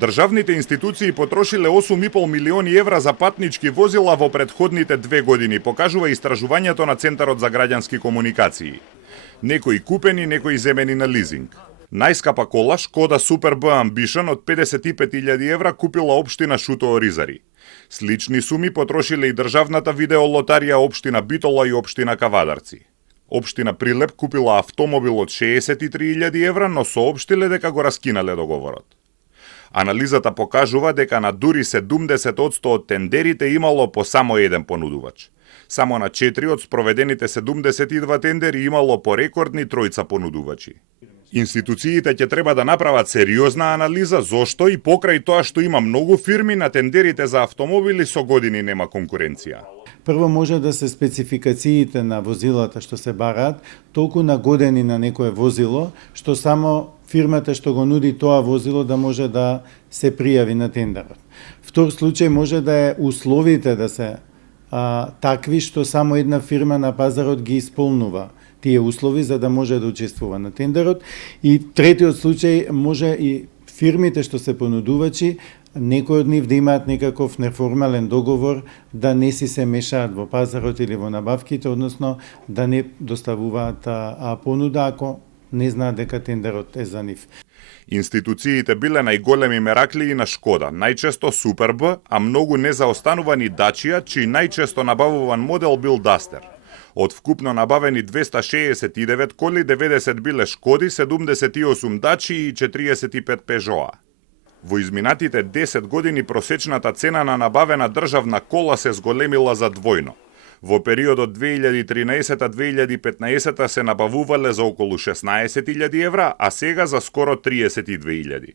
Државните институции потрошиле 8,5 милиони евра за патнички возила во претходните 2 години, покажува истражувањето на Центарот за граѓански комуникации. Некои купени, некои земени на лизинг. Најскапа кола Шкода Супер Б Амбишн од 55.000 евра купила општина Шуто Оризари. Слични суми потрошиле и државната видеолотарија општина Битола и општина Кавадарци. Општина Прилеп купила автомобил од 63.000 евра, но соопштиле дека го раскинале договорот. Анализата покажува дека на дури 70% од тендерите имало по само еден понудувач. Само на 4 од спроведените 72 тендери имало по рекордни тројца понудувачи. Институциите ќе треба да направат сериозна анализа зошто и покрај тоа што има многу фирми на тендерите за автомобили со години нема конкуренција. Прво може да се спецификациите на возилата што се бараат, толку на години на некое возило, што само фирмата што го нуди тоа возило да може да се пријави на тендерот. Втор случај може да е условите да се такви што само една фирма на пазарот ги исполнува тие услови за да може да учествува на тендерот. И третиот случај може и фирмите што се понудувачи, некои од нив да имаат некаков неформален договор да не си се мешаат во пазарот или во набавките, односно да не доставуваат понуда ако не знаат дека тендерот е за нив. Институциите биле најголеми мераклии на Шкода, најчесто Супер Б, а многу незаостанувани Дачија, чиј најчесто набавуван модел бил Дастер. Од вкупно набавени 269 коли, 90 биле Шкоди, 78 Дачи и 45 Пежоа. Во изминатите 10 години просечната цена на набавена државна кола се зголемила за двојно. Во периодот 2013-2015 се набавувале за околу 16.000 евра, а сега за скоро 32.000.